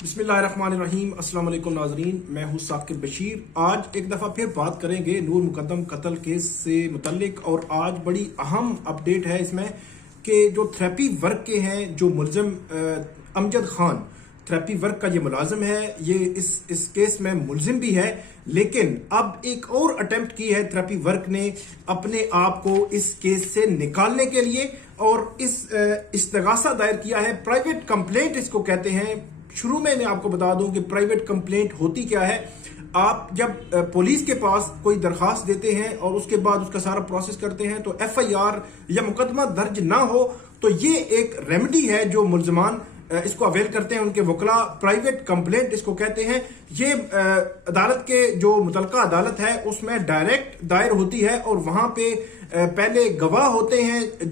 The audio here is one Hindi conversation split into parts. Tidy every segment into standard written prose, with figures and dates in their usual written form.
बिस्मिल्लाहिर्रहमानिर्रहीम। अस्सलाम वालेकुम नाजरीन, मैं हूँ साकिब बशीर। आज एक दफ़ा फिर बात करेंगे नूर मुकद्दम कत्ल केस से मुतल्लिक। और आज बड़ी अहम अपडेट है इसमें कि जो थेरेपी वर्क के हैं जो मुलजम अमजद खान, थेरेपी वर्क का ये मुलाजिम है, ये इस केस में मुलजिम भी है। लेकिन अब एक और अटेम्प्ट की है थेरेपी वर्क ने अपने आप को इस केस से निकालने के लिए, और इस्तगासा दायर किया है। प्राइवेट कंप्लेंट इसको कहते हैं। शुरू में मैं आपको बता दूं कि प्राइवेट कंप्लेंट होती क्या है। आप जब पुलिस के पास कोई दरखास्त देते हैं और उसके बाद उसका सारा प्रोसेस करते हैं तो एफआईआर या मुकदमा दर्ज ना हो तो ये एक रेमेडी है जो मुलजमान इसको अवेल करते हैं, उनके वकला। प्राइवेट कंप्लेंट इसको कहते हैं। ये अदालत के जो मुतलका अदालत है उसमें डायरेक्ट दायर होती है और वहां पे पहले गवाह होते हैं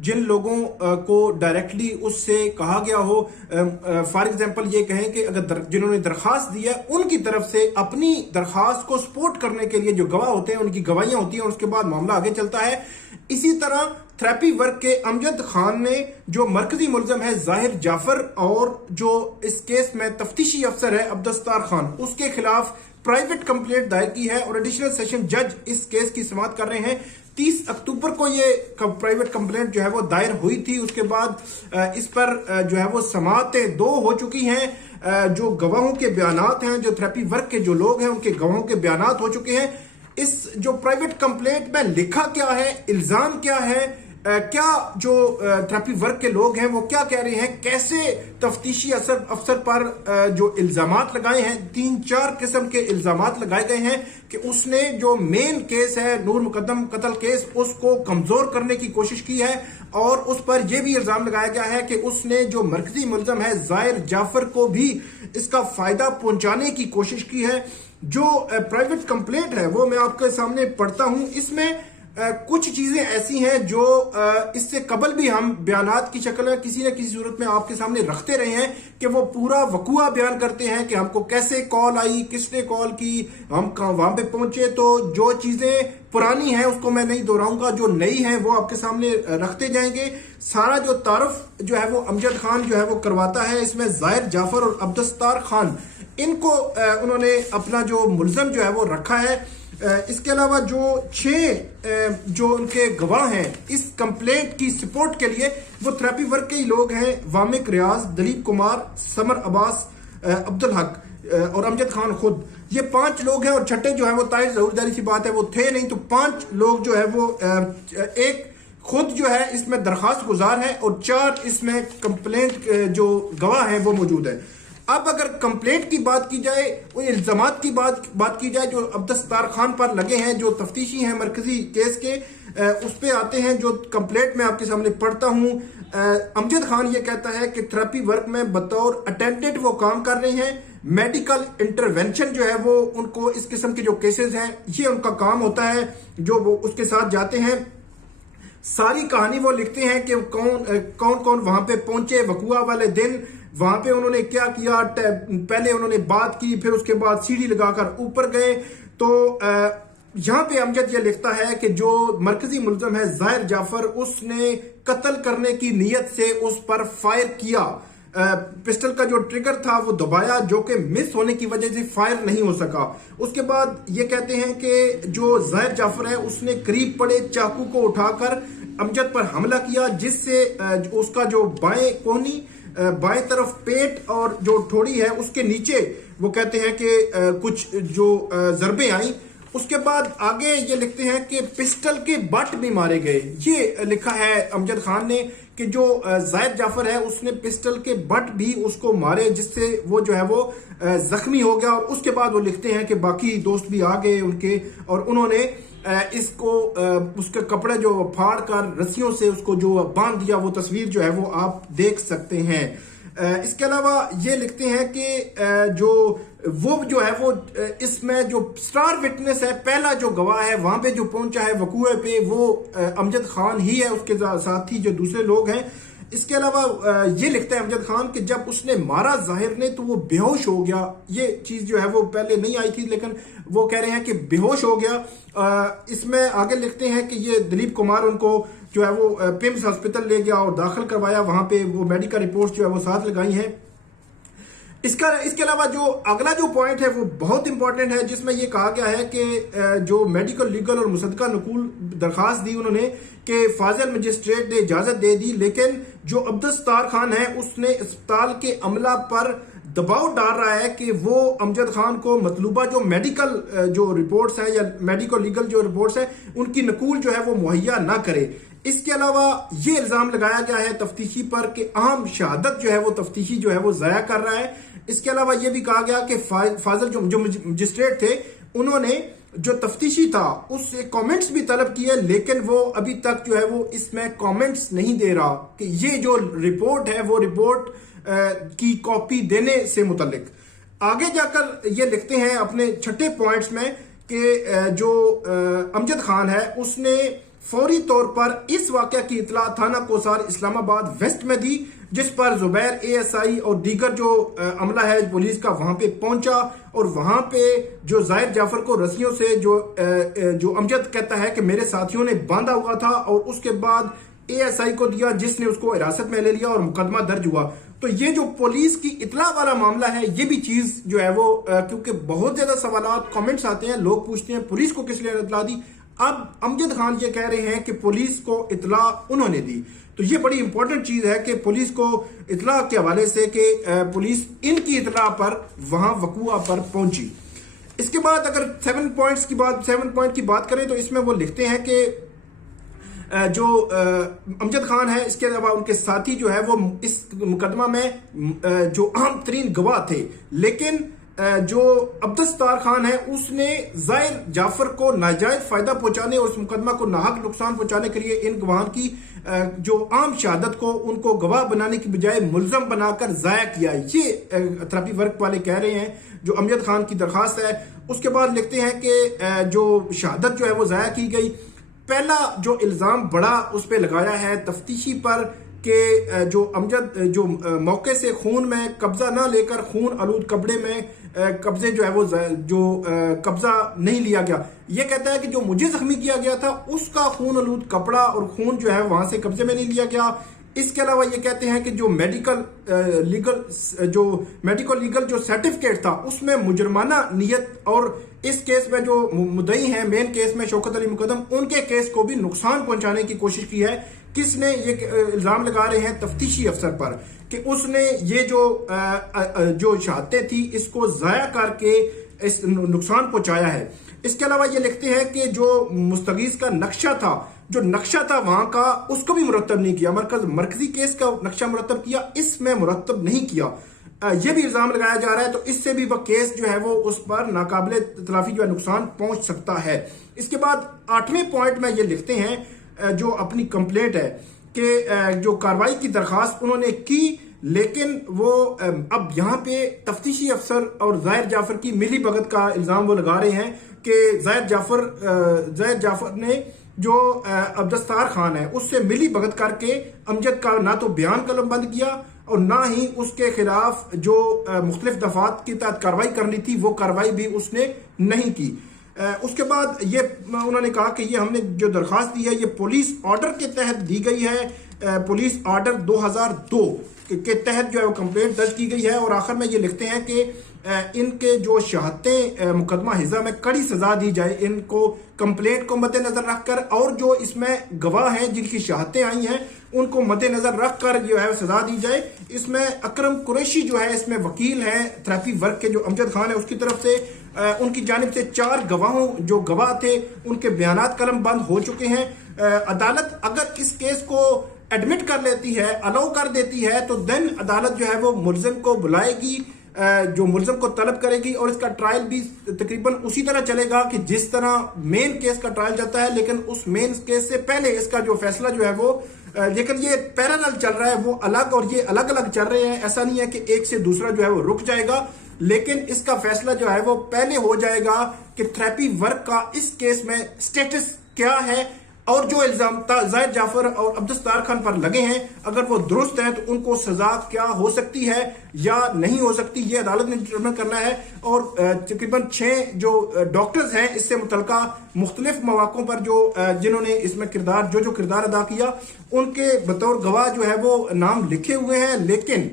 जिन लोगों को डायरेक्टली उससे कहा गया हो। फॉर एग्जांपल ये कहें कि अगर जिन्होंने दरखास्त दी है उनकी तरफ से अपनी दरखास्त को सपोर्ट करने के लिए जो गवाह होते हैं उनकी गवाहियां होती हैं और उसके बाद मामला आगे चलता है। इसी तरह थेरेपी वर्क के अमजद खान ने जो मरकजी मुलजम है जाहिर जाफर और जो इस केस में तफ्तीशी अफसर है अब्दुस्तार खान, उसके खिलाफ प्राइवेट कंप्लेंट दायर की है और एडिशनल सेशन जज इस केस की समाअत कर रहे हैं। 30 अक्टूबर को ये प्राइवेट कंप्लेंट जो है वो दायर हुई थी। उसके बाद इस पर जो है वो समाअतें 2 हो चुकी हैं। जो गवाहों के बयानात हैं, जो थेरेपी वर्क के जो लोग हैं उनके गवाहों के बयानात हो चुके हैं। इस जो प्राइवेट कंप्लेंट में लिखा क्या है, इल्जाम क्या है, क्या जो थेरेपी वर्क के लोग हैं वो क्या कह रहे हैं, कैसे तफ्तीशी अफसर पर जो इल्जामात लगाए हैं, 3-4 किस्म के इल्जामात लगाए गए हैं कि उसने जो मेन केस है नूर मुकद्दम कत्ल केस उसको कमजोर करने की कोशिश की है। और उस पर यह भी इल्जाम लगाया गया है कि उसने जो मरकजी मुलजम है जाहिर जाफर को भी इसका फायदा पहुंचाने की कोशिश की है। जो प्राइवेट कंप्लेंट है वो मैं आपके सामने पढ़ता हूं। इसमें कुछ चीजें ऐसी हैं जो इससे कबल भी हम बयानात की शक्ल में किसी न किसी सूरत में आपके सामने रखते रहे हैं कि वो पूरा वकूआ बयान करते हैं कि हमको कैसे कॉल आई, किसने कॉल की, हम वहां पे पहुंचे। तो जो चीजें पुरानी हैं उसको मैं नहीं दोहराऊंगा, जो नई है वो आपके सामने रखते जाएंगे। सारा जो तारुफ जो है वो अमजद खान जो है वो करवाता है। इसमें जाहिर जाफर और अब्दुस्तार खान इनको उन्होंने अपना जो मुलजम जो है वो रखा है। इसके अलावा जो 6 जो उनके गवाह हैं इस कंप्लेंट की सपोर्ट के लिए वो थेरेपी वर्क के ही लोग हैं। वामिक रियाज, दलीप कुमार, समर अब्बास, अब्दुल हक और अमजद खान खुद। ये 5 लोग हैं और छठे जो है वो ताहिर जरूर सी बात है वो थे नहीं। तो 5 लोग जो है वो एक खुद जो है इसमें दरखास्त गुजार है और 4 इसमें कंप्लेंट जो गवाह हैं वो मौजूद है। अब अगर कंप्लेंट की बात की जाए, वो इल्जामात की बात की जाए जो अब्दुस्तार खान पर लगे हैं, जो तफ्तीशी हैं मरकजी केस के, उस पे आते हैं। जो कंप्लेंट मैं आपके सामने पढ़ता हूं। अमजद खान ये कहता है कि थेरेपी वर्क में बतौर अटेंडेंट वो काम कर रहे हैं। मेडिकल इंटरवेंशन जो है वो उनको इस किस्म के जो केसेस हैं ये उनका काम होता है, जो वो उसके साथ जाते हैं। सारी कहानी वो लिखते हैं कि कौन कौन वहां पे पहुंचे वकूआ वाले दिन, वहां पे उन्होंने क्या किया। पहले उन्होंने बात की, फिर उसके बाद सीढ़ी लगाकर ऊपर गए। तो यहां पे अमजद ये लिखता है कि जो मरकजी मुलजम है जाहिर जाफर, उसने कत्ल करने की नीयत से उस पर फायर किया। पिस्टल का जो ट्रिगर था वो दबाया, जो कि मिस होने की वजह से फायर नहीं हो सका। उसके बाद ये कहते हैं कि जो जाहिर जाफर है उसने करीब पड़े चाकू को उठाकर अमजद पर हमला किया, जिससे उसका जो बाएं कोहनी, बाएं तरफ पेट और जो ठोड़ी है उसके नीचे वो कहते हैं कि कुछ जो जरबे आई। उसके बाद आगे ये लिखते हैं कि पिस्टल के बट भी मारे गए। ये लिखा है अमजद खान ने कि जो जाहिर जाफर है उसने पिस्टल के बट भी उसको मारे, जिससे वो जो है वो जख्मी हो गया। और उसके बाद वो लिखते हैं कि बाकी दोस्त भी आ गए उनके और उन्होंने इसको उसके कपड़े जो फाड़ कर रस्सियों से उसको जो बांध दिया। वो तस्वीर जो है वो आप देख सकते हैं। इसके अलावा ये लिखते हैं कि वो जो है वो इसमें जो स्टार विटनेस है, पहला जो गवाह है वहां पे जो पहुंचा है वकूए पे, वो अमजद खान ही है। उसके साथ ही जो दूसरे लोग हैं इसके अलावा ये लिखता है अमजद खान कि जब उसने मारा जाहिर ने तो वो बेहोश हो गया। ये चीज जो है वो पहले नहीं आई थी, लेकिन वो कह रहे हैं कि बेहोश हो गया। इसमें आगे लिखते हैं कि ये दलीप कुमार उनको जो है वो पिम्स हॉस्पिटल ले गया और दाखिल करवाया, वहां पे वो मेडिकल रिपोर्ट्स जो है वो साथ लगाई हैं। इसके अलावा जो अगला जो पॉइंट है वो बहुत इंपॉर्टेंट है, जिसमें ये कहा गया है कि जो मेडिकल लीगल और मुसद्दका नकूल दरखास्त दी उन्होंने कि फाजिल मजिस्ट्रेट ने इजाजत दे दी, लेकिन जो अब्दुल सत्तार खान है उसने अस्पताल के अमला पर दबाव डाल रहा है कि वो अमजद खान को मतलूबा जो मेडिकल जो रिपोर्ट्स हैं या मेडिकल लीगल जो रिपोर्ट्स हैं उनकी नकूल जो है वो मुहैया ना करे। इसके अलावा ये इल्जाम लगाया गया है तफ्तीशी पर कि अहम शहादत जो है वो तफ्तीशी जो है वो जाया कर रहा है। इसके अलावा ये भी कहा गया कि फाजिल जो मजिस्ट्रेट थे उन्होंने जो तफ्तीशी था उससे कमेंट्स भी तलब किए, लेकिन वो अभी तक जो है वो इसमें कमेंट्स नहीं दे रहा कि ये जो रिपोर्ट है वो रिपोर्ट की कॉपी देने से मुतल्लिक। आगे जाकर ये लिखते हैं अपने छठे पॉइंट्स में कि जो अमजद खान है उसने फौरी तौर पर इस वाकया की इतला थाना कोसार इस्लामाबाद वेस्ट में दी, जिस पर जुबैर एएसआई और दीगर जो अमला है पुलिस का वहां पे पहुंचा और वहां पे जो जाहिर जाफर को रस्सियों से जो अमजद कहता है कि मेरे साथियों ने बांधा हुआ था और उसके बाद एएसआई को दिया जिसने उसको हिरासत में ले लिया और मुकदमा दर्ज हुआ। तो ये जो पुलिस की इतला वाला मामला है ये भी चीज जो है वो क्योंकि बहुत ज्यादा सवालात कमेंट्स आते हैं, लोग पूछते हैं पुलिस को किस लिए इतला दी। अब अमजद खान ये कह रहे हैं कि पुलिस को इतला उन्होंने दी, तो ये बड़ी इंपॉर्टेंट चीज है कि पुलिस को इतला के हवाले से कि पुलिस इनकी इतला पर वहां वकूआ पर पहुंची। इसके बाद अगर 7 पॉइंट की बात करें तो इसमें वो लिखते हैं कि जो अमजद खान है इसके अलावा उनके साथी जो है वो इस मुकदमा में जो अहम तरीन गवाह थे, लेकिन जो अब्दुल सत्तार खान है उसने जाहिर जाफर को नाजायज फायदा पहुंचाने और इस मुकदमा को नाहक नुकसान पहुंचाने के लिए इन गवाहों की जो आम शहादत को उनको गवाह बनाने की बजाय मुलजम बनाकर जाया किया। ये थेरेपी वर्क वाले कह रहे हैं जो अमजद खान की दरखास्त है। उसके बाद लिखते हैं कि जो शहादत जो है वो जाया की गई। पहला जो इल्जाम बड़ा उस पर लगाया है तफ्तीशी पर कि जो अमजद जो मौके से खून में कब्जा ना लेकर खून आलूद कपड़े में कब्जे जो है वो जो कब्जा नहीं लिया गया। ये कहता है कि जो मुझे जख्मी किया गया था उसका खून आलूद कपड़ा और खून जो है वहां से कब्जे में नहीं लिया गया। इसके अलावा ये कहते हैं कि जो मेडिकल लीगल जो सर्टिफिकेट था उसमें मुजरमाना नियत और इस केस में जो मुद्दई हैं मेन केस में शौकत अली मुकदम उनके केस को भी नुकसान पहुंचाने की कोशिश की है। किसने ये इल्जाम लगा रहे हैं तफ्तीशी अफसर पर कि उसने ये जो शहादतें थी इसको जाया करके इस नुकसान पहुंचाया है। इसके अलावा ये लिखते हैं कि जो मुस्तगीज का नक्शा था वहां का उसको भी मुरतब नहीं किया, मरकजी केस का नक्शा मुरतब किया, इसमें मुरतब नहीं किया। यह भी इल्जाम लगाया जा रहा है, तो इससे भी वह केस जो है वो उस पर नाकाबिले तलाफी जो है नुकसान पहुंच सकता है। इसके बाद 8वें पॉइंट में ये लिखते हैं जो अपनी कंप्लेंट है कि जो कार्रवाई की दरखास्त उन्होंने की, लेकिन वो अब यहाँ पे तफ्तीशी अफसर और जाहिर जाफर की मिली भगत का इल्जाम वो लगा रहे हैं कि जाहिर जाफर ने जो अब्दुल सत्तार खान है उससे मिली भगत करके अमजद का ना तो बयान कलमबंद किया और ना ही उसके खिलाफ जो मुख्तलिफ दफात की तहत कार्रवाई करनी थी वो कार्रवाई भी उसने नहीं की। उसके बाद ये उन्होंने कहा कि ये हमने जो दरखास्त दी है ये पुलिस ऑर्डर के तहत दी गई है, पुलिस ऑर्डर 2002 के तहत जो है वो कंप्लेंट दर्ज की गई है। और आखिर में ये लिखते हैं कि इनके जो शहादतें मुकदमा हिजा में कड़ी सजा दी जाए, इनको कंप्लेंट को मद्देनजर रखकर और जो इसमें गवाह हैं जिनकी शहादतें आई हैं उनको मद्देनजर रखकर जो है सजा दी जाए। इसमें अकरम कुरैशी जो है इसमें वकील हैं थेरेपी वर्क के जो अमजद खान है उसकी तरफ से उनकी जानिब से 4 गवाहों जो गवाह थे उनके बयानात कलम बंद हो चुके हैं। अदालत अगर इस केस को एडमिट कर लेती है, अलाउ कर देती है, तो देन अदालत जो है वो मुलजिम को बुलाएगी, जो मुलजिम को तलब करेगी और इसका ट्रायल भी तकरीबन उसी तरह चलेगा कि जिस तरह मेन केस का ट्रायल जाता है, लेकिन उस मेन केस से पहले इसका जो फैसला जो है वो लेकिन ये पैरेलल चल रहा है, वो अलग और ये अलग अलग चल रहे हैं। ऐसा नहीं है कि एक से दूसरा जो है वो रुक जाएगा, लेकिन इसका फैसला जो है वो पहले हो जाएगा कि थेरेपी वर्क का इस केस में स्टेटस क्या है और जो इल्जाम जाहिर जाफर और अब्दुल सत्तार खान पर लगे हैं अगर वो दुरुस्त है तो उनको सजा क्या हो सकती है या नहीं हो सकती, ये अदालत ने डिटरमिन करना है। और तकरीबन 6 जो डॉक्टर्स हैं इससे मुतल्लिका मुख्तलिफ मौक़ों पर जो जिन्होंने इसमें किरदार अदा किया उनके बतौर गवाह जो है वो नाम लिखे हुए हैं, लेकिन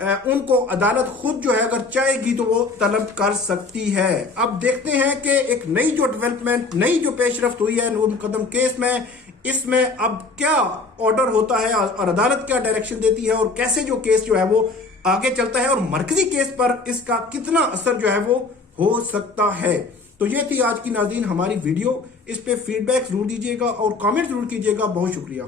उनको अदालत खुद जो है अगर चाहेगी तो वो तलब कर सकती है। अब देखते हैं कि एक नई जो डेवलपमेंट, नई जो पेशरफ्त हुई है नूर मुकद्दम केस में, इसमें अब क्या ऑर्डर होता है और अदालत क्या डायरेक्शन देती है और कैसे जो केस जो है वो आगे चलता है और मरकजी केस पर इसका कितना असर जो है वो हो सकता है। तो ये थी आज की नाज़रीन हमारी वीडियो। इस पे फीडबैक जरूर दीजिएगा और कमेंट जरूर कीजिएगा। बहुत शुक्रिया।